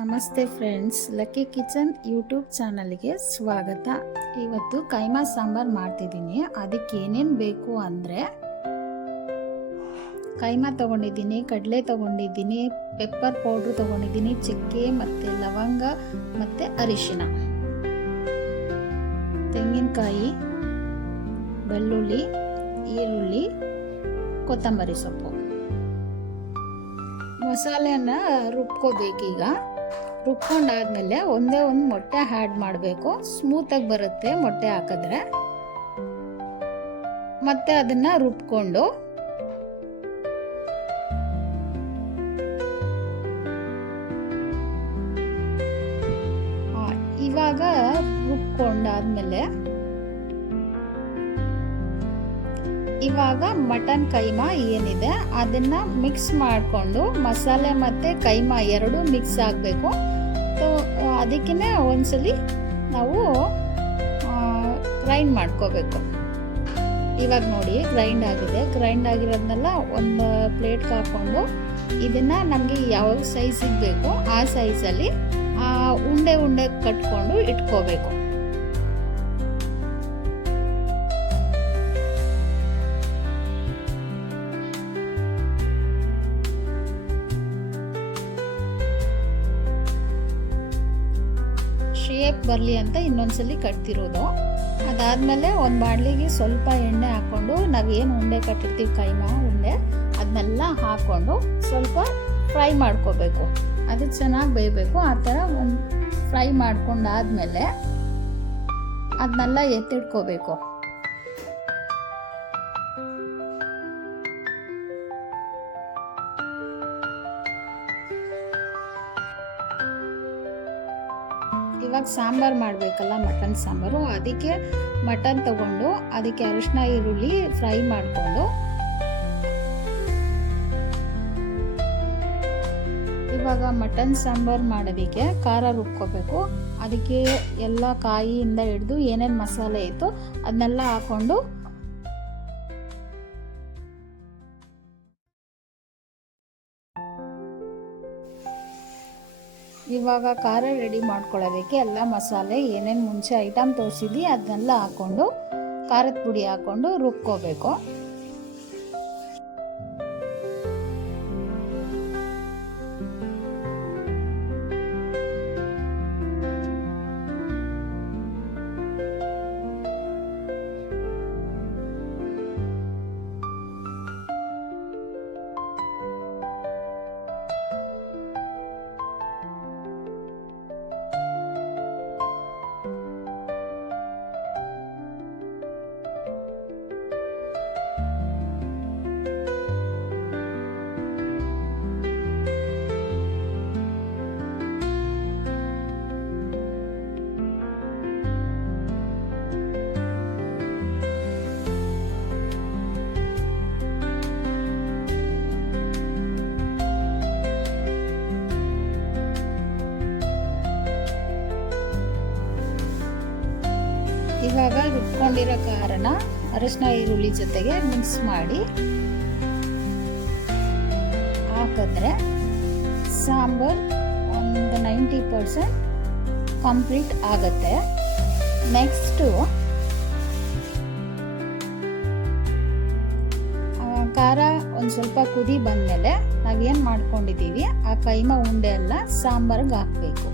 ನಮಸ್ತೆ friends, lucky kitchen YouTube ಚಾನಲ್ಗೆ ಸ್ವಾಗತ. ಇವತ್ತು ಕೈಮಾ ಸಾಂಬಾರು ಮಾಡ್ತಿದ್ದೀನಿ. ಅದಕ್ಕೆ ಏನೇನು ಬೇಕು ಅಂದರೆ ಕೈಮಾ ತೊಗೊಂಡಿದ್ದೀನಿ, ಕಡಲೆ ತೊಗೊಂಡಿದ್ದೀನಿ, ಪೆಪ್ಪರ್ ಪೌಡ್ರು ತೊಗೊಂಡಿದ್ದೀನಿ, ಚಕ್ಕೆ ಮತ್ತು ಲವಂಗ ಮತ್ತು ಅರಿಶಿನ, ತೆಂಗಿನಕಾಯಿ, ಬೆಳ್ಳುಳ್ಳಿ, ಈರುಳ್ಳಿ, ಕೊತ್ತಂಬರಿ ಸೊಪ್ಪು. ಮಸಾಲೆನ ರುಬ್ಕೋಬೇಕೀಗ. ರುಬ್ಕೊಂಡಾದ್ಮೇಲೆ ಒಂದೇ ಒಂದು ಮೊಟ್ಟೆ ಆ್ಯಡ್ ಮಾಡಬೇಕು. ಸ್ಮೂತಾಗಿ ಬರುತ್ತೆ ಮೊಟ್ಟೆ ಹಾಕಿದ್ರೆ. ಮತ್ತೆ ಅದನ್ನು ರುಬ್ಕೊಂಡು ಇವಾಗ ರುಬ್ಕೊಂಡಾದ್ಮೇಲೆ ಇವಾಗ ಮಟನ್ ಕೈಮಾ ಏನಿದೆ ಅದನ್ನ ಮಿಕ್ಸ್ ಮಾಡಿಕೊಂಡು, ಮಸಾಲೆ ಮತ್ತು ಕೈಮಾ ಎರಡೂ ಮಿಕ್ಸ್ ಆಗಬೇಕು. ಅದಕ್ಕೇ ಒಂದ್ಸಲಿ ನಾವು ಗ್ರೈಂಡ್ ಮಾಡ್ಕೋಬೇಕು. ಇವಾಗ ನೋಡಿ ಗ್ರೈಂಡ್ ಆಗಿದೆ. ಗ್ರೈಂಡ್ ಆಗಿರೋದನ್ನೆಲ್ಲ ಒಂದು ಪ್ಲೇಟ್ಗೆ ಹಾಕ್ಕೊಂಡು ಇದನ್ನು ನಮಗೆ ಯಾವ ಸೈಜಿಗೆ ಬೇಕು ಆ ಸೈಜಲ್ಲಿ ಉಂಡೆ ಉಂಡೆ ಕಟ್ಕೊಂಡು ಇಟ್ಕೋಬೇಕು. ಶೇಪ್ ಬರಲಿ ಅಂತ ಇನ್ನೊಂದ್ಸಲಿ ಕಟ್ತಿರೋದು. ಅದಾದಮೇಲೆ ಒಂದು ಬಾಣಲಿಗೆ ಸ್ವಲ್ಪ ಎಣ್ಣೆ ಹಾಕ್ಕೊಂಡು ನಾವೇನು ಉಂಡೆ ಕಟ್ಟಿರ್ತೀವಿ ಕೈಮಾ ಉಂಡೆ ಅದನ್ನೆಲ್ಲ ಹಾಕ್ಕೊಂಡು ಸ್ವಲ್ಪ ಫ್ರೈ ಮಾಡ್ಕೋಬೇಕು. ಅದು ಚೆನ್ನಾಗಿ ಬೇಯಬೇಕು. ಆ ಥರ ಒಂದು ಫ್ರೈ ಮಾಡ್ಕೊಂಡಾದ್ಮೇಲೆ ಅದನ್ನೆಲ್ಲ ಎತ್ತಿಡ್ಕೋಬೇಕು. ಇವಾಗ ಸಾಂಬಾರು ಮಾಡಬೇಕಲ್ಲ, ಮಟನ್ ಸಾಂಬಾರು. ಅದಕ್ಕೆ ಮಟನ್ ತಗೊಂಡು ಅದಕ್ಕೆ ಅರಿಶಿನ ಈರುಳ್ಳಿ ಫ್ರೈ ಮಾಡಿಕೊಂಡು ಇವಾಗ ಮಟನ್ ಸಾಂಬಾರು ಮಾಡೋದಕ್ಕೆ ಖಾರ ರುಬ್ಕೋಬೇಕು. ಅದಕ್ಕೆ ಎಲ್ಲ ಕಾಯಿಯಿಂದ ಹಿಡಿದು ಏನೇನು ಮಸಾಲೆ ಇತ್ತು ಅದನ್ನೆಲ್ಲ ಹಾಕ್ಕೊಂಡು ಇವಾಗ ಖಾರ ರೆಡಿ ಮಾಡ್ಕೊಳ್ಳೋದಕ್ಕೆ ಎಲ್ಲ ಮಸಾಲೆ ಏನೇನು ಮುಂಚೆ ಐಟಮ್ ತೋರಿಸಿದ್ವಿ ಅದನ್ನೆಲ್ಲ ಹಾಕ್ಕೊಂಡು ಖಾರದ ಪುಡಿ ಹಾಕ್ಕೊಂಡು ರುಬ್ಕೋಬೇಕು. ಇವಾಗ ರುಬ್ಕೊಂಡಿರೋ ಖಾರನ ಅರಿಶಿನ ಈರುಳ್ಳಿ ಜೊತೆಗೆ ಮಿಕ್ಸ್ ಮಾಡಿ ಹಾಕಿದ್ರೆ ಸಾಂಬಾರು ಒಂದು 90% ಕಂಪ್ಲೀಟ್ ಆಗುತ್ತೆ. ನೆಕ್ಸ್ಟು ಖಾರ ಒಂದು ಸ್ವಲ್ಪ ಕುದಿ ಬಂದಮೇಲೆ ನಾವೇನು ಮಾಡ್ಕೊಂಡಿದ್ದೀವಿ ಆ ಕೈಮಾ ಉಂಡೆ ಎಲ್ಲ ಸಾಂಬಾರಿಗೆ ಹಾಕಬೇಕು.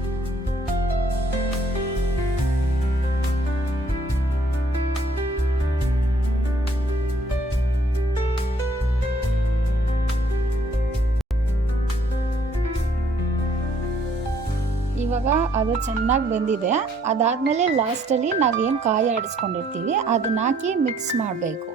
ಇವಾಗ ಅದು ಚೆನ್ನಾಗಿ ಬೆಂದಿದೆ. ಅದಾದಮೇಲೆ ಲಾಸ್ಟಲ್ಲಿ ನಾವೇನು ಕಾಯಿ ಆಡಿಸ್ಕೊಂಡಿರ್ತೀವಿ ಅದನ್ನ ಹಾಕಿ ಮಿಕ್ಸ್ ಮಾಡಬೇಕು.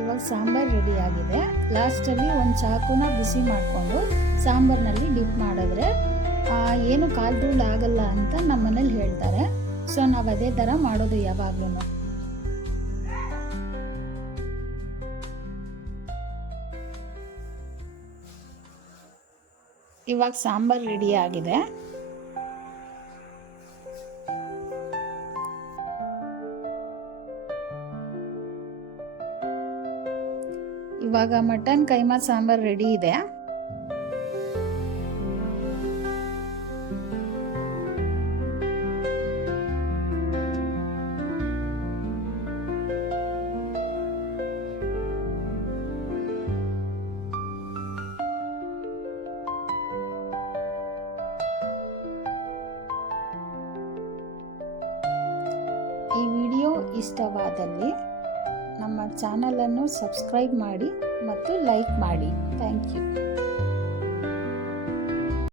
ಇವಾಗ ಸಾಂಬಾರು ರೆಡಿ ಆಗಿದೆ. ಲಾಸ್ಟಲ್ಲಿ ಒಂದು ಚಾಕುನ ಬಿಸಿ ಮಾಡಿಕೊಂಡು ಸಾಂಬಾರಿನಲ್ಲಿ ಡಿಪ್ ಮಾಡಿದ್ರೆ ಏನು ಕಾಲು ಧೂಳು ಆಗಲ್ಲ ಅಂತ ನಮ್ಮ ಮನೇಲಿ ಹೇಳ್ತಾರೆ. ಸೊ ನಾವು ಅದೇ ಥರ ಮಾಡೋದು ಯಾವಾಗ್ಲೂ. ಇವಾಗ ಸಾಂಬಾರು ರೆಡಿ ಆಗಿದೆ. ಇವಾಗ ಮಟನ್ ಕೈಮಾ ಸಾಂಬಾರ್ ರೆಡಿ ಇದೆ. ಈ ವಿಡಿಯೋ ಇಷ್ಟವಾದಲ್ಲಿ ನಮ್ಮ ಚಾನಲನ್ನು ಸಬ್ಸ್ಕ್ರೈಬ್ ಮಾಡಿ ಮತ್ತು ಲೈಕ್ ಮಾಡಿ. Thank you.